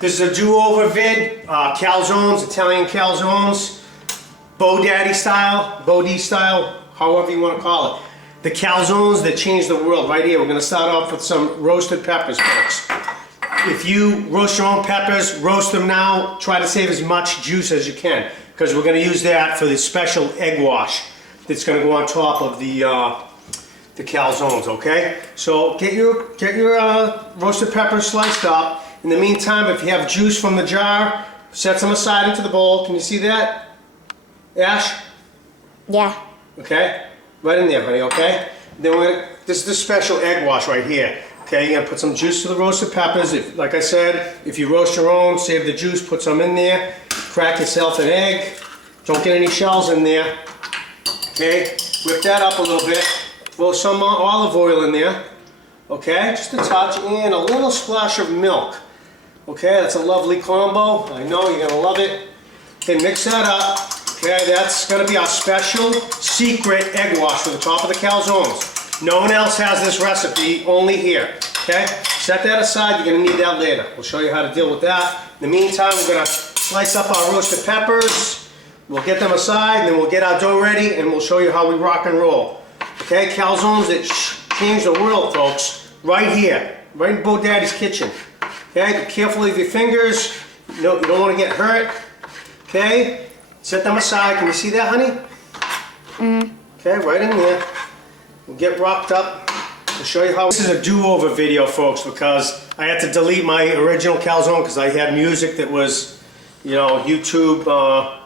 This is a do-over vid, calzones, Italian calzones, Bodaddy style, however you want to call it. The calzones that change the world right here. We're going to start off with some roasted peppers, folks. If you roast your own peppers, roast them now. Try to save as much juice as you can, because we're going to use that for the special egg wash that's going to go on top of the calzones, okay? So get your roasted peppers sliced up. In the meantime, if you have juice from the jar, set some aside into the bowl. Can you see that, Ash? Yeah. Okay, right in there, honey, okay? Then this is the special egg wash right here. Okay, you're gonna put some juice to the roasted peppers. Like I said, if you roast your own, save the juice, put some in there. Crack yourself an egg. Don't get any shells in there. Okay, whip that up a little bit. Throw some olive oil in there. Okay, just a touch, and a little splash of milk. Okay, that's a lovely combo. I know you're gonna love it. Okay, mix that up. Okay, that's gonna be our special secret egg wash for the top of the calzones. No one else has this recipe, only here. Okay, set that aside. You're gonna need that later. We'll show you how to deal with that. In the meantime, we're gonna slice up our roasted peppers. We'll get them aside, and then we'll get our dough ready, and we'll show you how we rock and roll. Okay, calzones that change the world, folks. Right here, right in Bodaddy's kitchen. Okay, be careful of your fingers. No, you don't want to get hurt. Okay, set them aside. Can you see that, honey? Okay, right in there. We'll get rocked up. I'll show you how. This is a do-over video, folks, because I had to delete my original calzone because I had music that was, you know, YouTube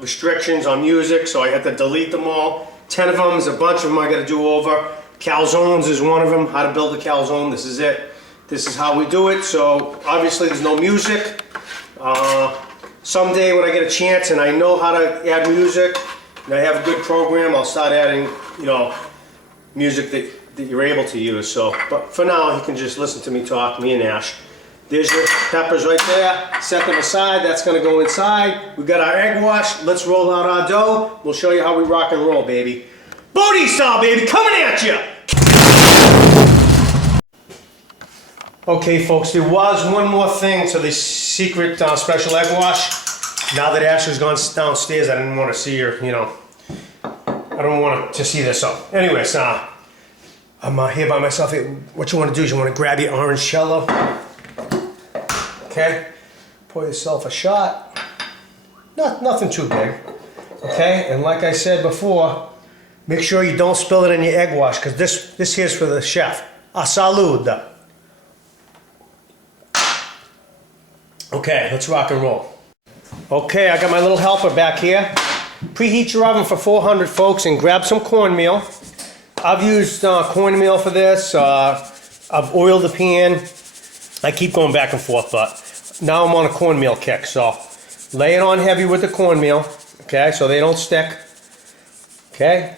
restrictions on music, so I had to delete them all. 10 of them, there's a bunch of them I got to do over. Calzones is one of them, how to build a calzone. This is it. This is how we do it. So obviously there's no music. Someday when I get a chance and I know how to add music and I have a good program, I'll start adding, you know, music that you're able to use. So, but for now, you can just listen to me talk, me and Ash. There's your peppers right there. Set them aside. That's going to go inside. We've got our egg wash. Let's roll out our dough. We'll show you how we rock and roll, baby. Booty style, baby, coming at you. Okay, folks, there was one more thing to this secret special egg wash. Now that Ash has gone downstairs, I didn't want to see her, you know. I don't want to see this. So, anyways, I'm here by myself. What you want to do is you want to grab your orange cello. Okay, pour yourself a shot. Nothing too big. Okay, and like I said before, make sure you don't spill it in your egg wash, because this here's for the chef. A salud. Okay, let's rock and roll. Okay, I got my little helper back here. Preheat your oven for 400, folks, and grab some cornmeal. I've used cornmeal for this. I've oiled the pan. I keep going back and forth, but now I'm on a cornmeal kick. So lay it on heavy with the cornmeal, okay, so they don't stick. Okay,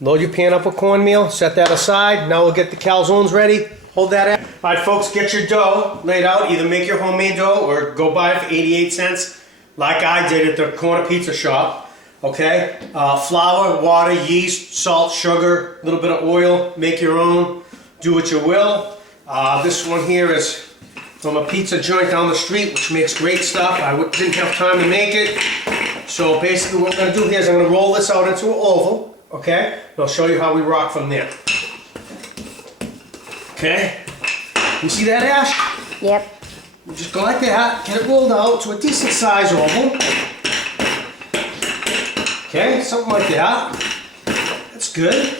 load your pan up with cornmeal, set that aside. Now we'll get the calzones ready. Hold that. All right, folks, get your dough laid out. Either make your homemade dough or go buy it for 88 cents, like I did at the corner pizza shop. Okay, flour, water, yeast, salt, sugar, a little bit of oil. Make your own. Do what you will. This one here is from a pizza joint down the street, which makes great stuff. I didn't have time to make it. So basically what we're going to do here is I'm going to roll this out into an oval. Okay, and I'll show you how we rock from there. Okay, you see that, Ash? Yep. You just go like that, get it rolled out to a decent size oval. Okay, something like that. That's good.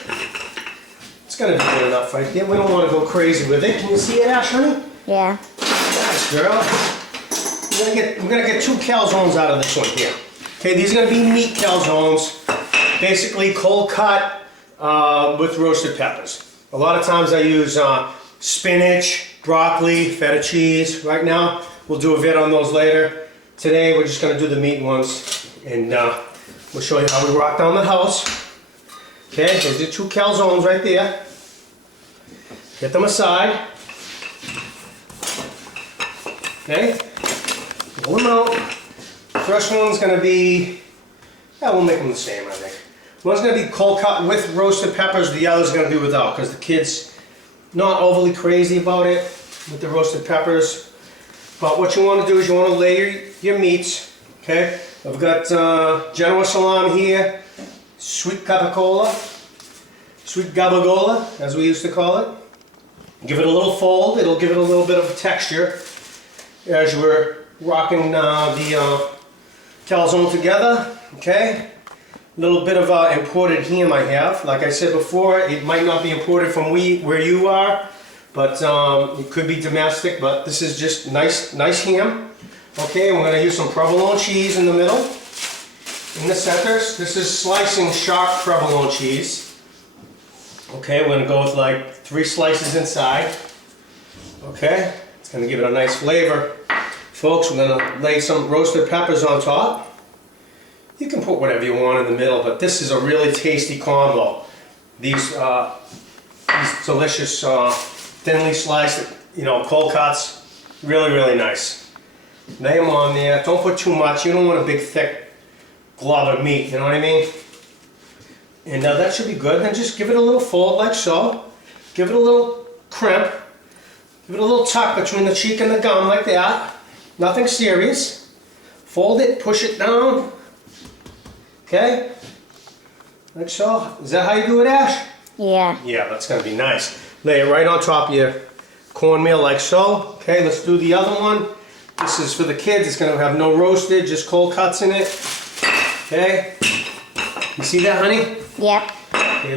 It's gonna be good enough right there. We don't want to go crazy with it. Can you see it, Ash, honey? Yeah. Nice, girl. We're gonna get 2 calzones out of this one here. Okay, these are gonna be meat calzones, basically cold cut with roasted peppers. A lot of times I use spinach, broccoli, feta cheese. Right now, we'll do a vid on those later. Today, we're just gonna do the meat ones, and we'll show you how we rock down the house. Okay, there's your 2 calzones right there. Get them aside. Okay, roll them out. First one's gonna be, yeah, we'll make them the same, I think. One's gonna be cold cut with roasted peppers, the other's gonna be without, because the kids not overly crazy about it with the roasted peppers. But what you want to do is you want to layer your meats, okay? I've got Genoa salami here, sweet capicola, sweet gabagola, as we used to call it. Give it a little fold, it'll give it a little bit of texture as we're rocking the calzone together, okay? A little bit of imported ham I have. Like I said before, it might not be imported from where you are, but it could be domestic, but this is just nice ham. Okay, we're gonna use some provolone cheese in the middle. In the center, this is slicing sharp provolone cheese. Okay, we're gonna go with like 3 slices inside. Okay, it's gonna give it a nice flavor. Folks, we're gonna lay some roasted peppers on top. You can put whatever you want in the middle, but this is a really tasty combo. These delicious, thinly sliced, cold cuts, really nice. Lay them on there. Don't put too much. You don't want a big, thick glob of meat. You know what I mean? And that should be good. Then just give it a little fold like so. Give it a little crimp. Give it a little tuck between the cheek and the gum like that. Nothing serious. Fold it. Push it down. Okay, like so. Is that how you do it, Ash? Yeah. Yeah, that's gonna be nice. Lay it right on top of your cornmeal like so. Okay, let's do the other one. This is for the kids. It's gonna have no roasted, just cold cuts in it. Okay, you see that, honey? Yep. Okay,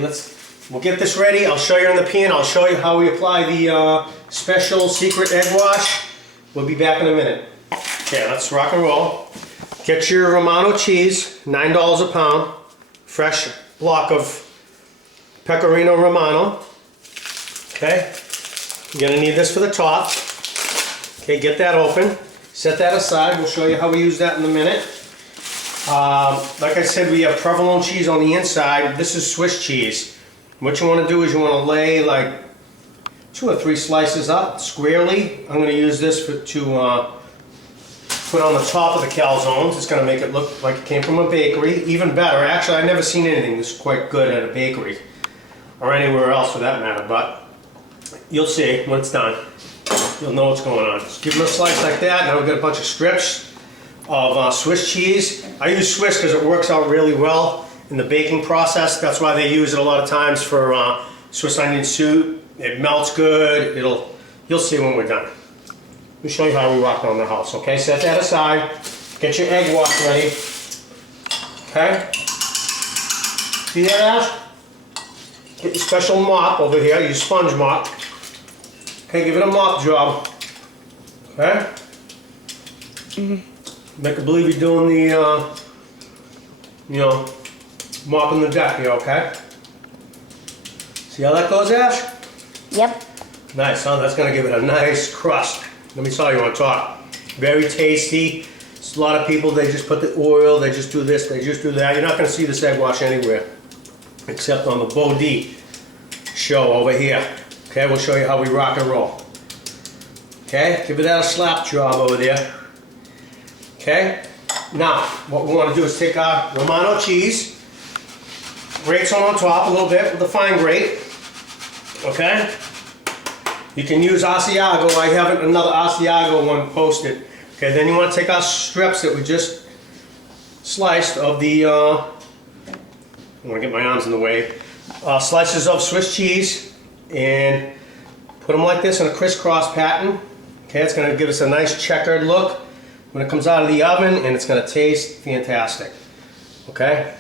we'll get this ready. I'll show you in the pan. I'll show you how we apply the special secret egg wash. We'll be back in a minute. Okay, let's rock and roll. Get your Romano cheese, $9 a pound, fresh block of Pecorino Romano. Okay, you're gonna need this for the top. Okay, get that open, set that aside. We'll show you how we use that in a minute. Like I said, we have provolone cheese on the inside. This is Swiss cheese. What you want to do is you want to lay like 2 or 3 slices up squarely. I'm going to use this to put on the top of the calzones. It's going to make it look like it came from a bakery. Even better. Actually, I've never seen anything this quite good at a bakery or anywhere else for that matter, but you'll see when it's done. You'll know what's going on. Just give them a slice like that. Now we've got a bunch of strips of Swiss cheese. I use Swiss because it works out really well in the baking process. That's why they use it a lot of times for Swiss onion soup. It melts good. You'll see when we're done. Let me show you how we rock around the house, okay? Set that aside. Get your egg wash ready. Okay? See that, Ash? Get your special mop over here, your sponge mop. Okay, give it a mop job. Okay? Make it believe you're doing the, mopping the deck here, okay? See how that goes, Ash? Yep. Nice, huh? That's gonna give it a nice crust. Let me tell you on top. Very tasty. A lot of people, they just put the oil, they just do this, they just do that. You're not gonna see this egg wash anywhere, except on the Bodie show over here. Okay, we'll show you how we rock and roll. Okay, give it that a slap job over there. Okay, now what we want to do is take our Romano cheese, grate some on top a little bit with a fine grate. Okay, you can use Asiago. I have another Asiago one posted. Okay, then you want to take our strips that we just sliced of the, I want to get my arms in the way, slices of Swiss cheese, and put them like this in a crisscross pattern. Okay, it's going to give us a nice checkered look when it comes out of the oven, and it's going to taste fantastic. Okay,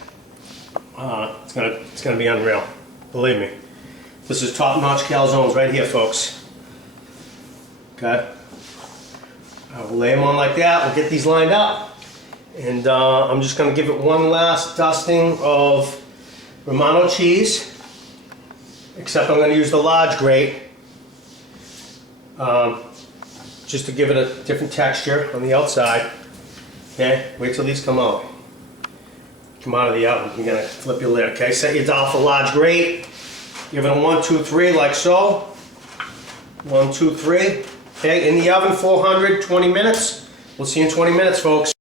it's going to be unreal. Believe me, this is top-notch calzones right here, folks. Okay, I'll lay them on like that. We'll get these lined up, and I'm just going to give it one last dusting of Romano cheese. Except I'm going to use the large grate. Just to give it a different texture on the outside. Okay, wait till these come out. Come out of the oven. You're gonna flip your lid. Okay, set your dial for large grate. Give it a 1, 2, 3 like so. 1, 2, 3. Okay, in the oven 420 minutes. We'll see you in 20 minutes, folks.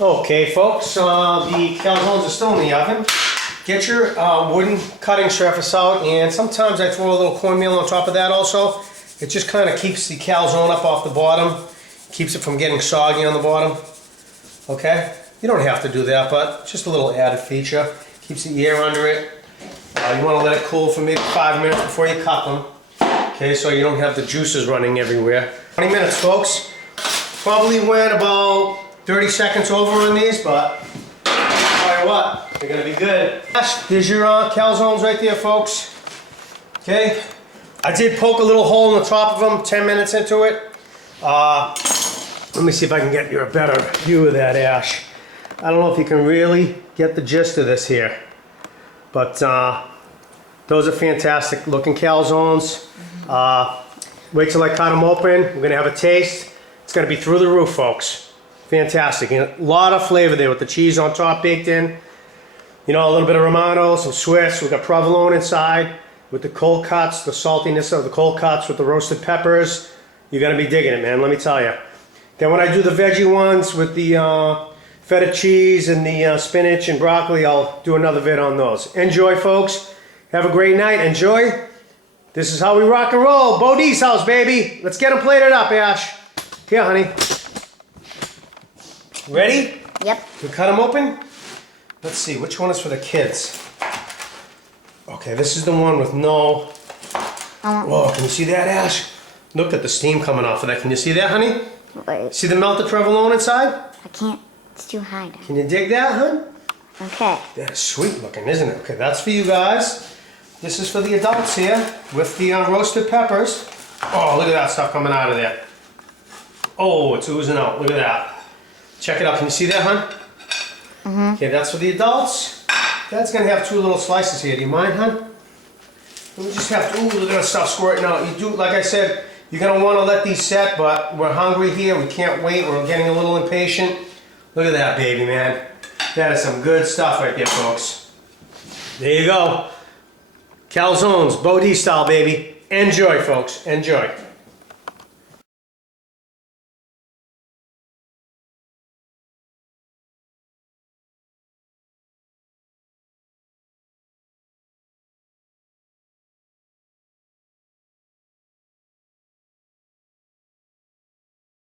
Okay, folks, the calzones are still in the oven. Get your wooden cutting surface out, and sometimes I throw a little cornmeal on top of that also. It just kind of keeps the calzone up off the bottom, Keeps it from getting soggy on the bottom. Okay? You don't have to do that, but just a little added feature. Keeps the air under it. You want to let it cool for maybe 5 minutes before you cut them. Okay, so you don't have the juices running everywhere. 20 minutes, folks. Probably went about 30 seconds over on these, but I'll tell you what, they're gonna be good. There's your calzones right there, folks. Okay, I did poke a little hole in the top of them 10 minutes into it. Let me see if I can get you a better view of that, Ash. I don't know if you can really get the gist of this here, but those are fantastic looking calzones. Wait till I cut them open. We're gonna have a taste. It's gonna be through the roof, folks. Fantastic. And a lot of flavor there with the cheese on top baked in. You know, a little bit of romano, some Swiss. We've got provolone inside with the cold cuts, the saltiness of the cold cuts with the roasted peppers. You're gonna be digging it, man, let me tell you. Then when I do the veggie ones with the feta cheese and the spinach and broccoli, I'll do another vid on those. Enjoy, folks. Have a great night. Enjoy. This is how we rock and roll. Bo D's house, baby. Let's get them plated up, Ash. Here, honey. Ready? Yep. We cut them open? Let's see, which one is for the kids? Okay, this is the one with no... Whoa, can you see that, Ash? Look at the steam coming off of that. Can you see that, honey? Wait. See the melted provolone inside? I can't. It's too high. Can you dig that, hun? Okay. That is sweet looking, isn't it? Okay, that's for you guys. This is for the adults here with the roasted peppers. Oh, look at that stuff coming out of there. Oh, it's oozing out. Look at that. Check it out. Can you see that, hun? Mm-hmm. Okay, that's for the adults. Dad's gonna have 2 little slices here. Do you mind, hun? We just have to. Ooh, look at that stuff squirting out. You do, like I said, you're gonna want to let these set, but we're hungry here. We can't wait. We're getting a little impatient. Look at that, baby, man. That is some good stuff right there, folks. There you go. Calzones, Bo D style, baby. Enjoy, folks. Enjoy.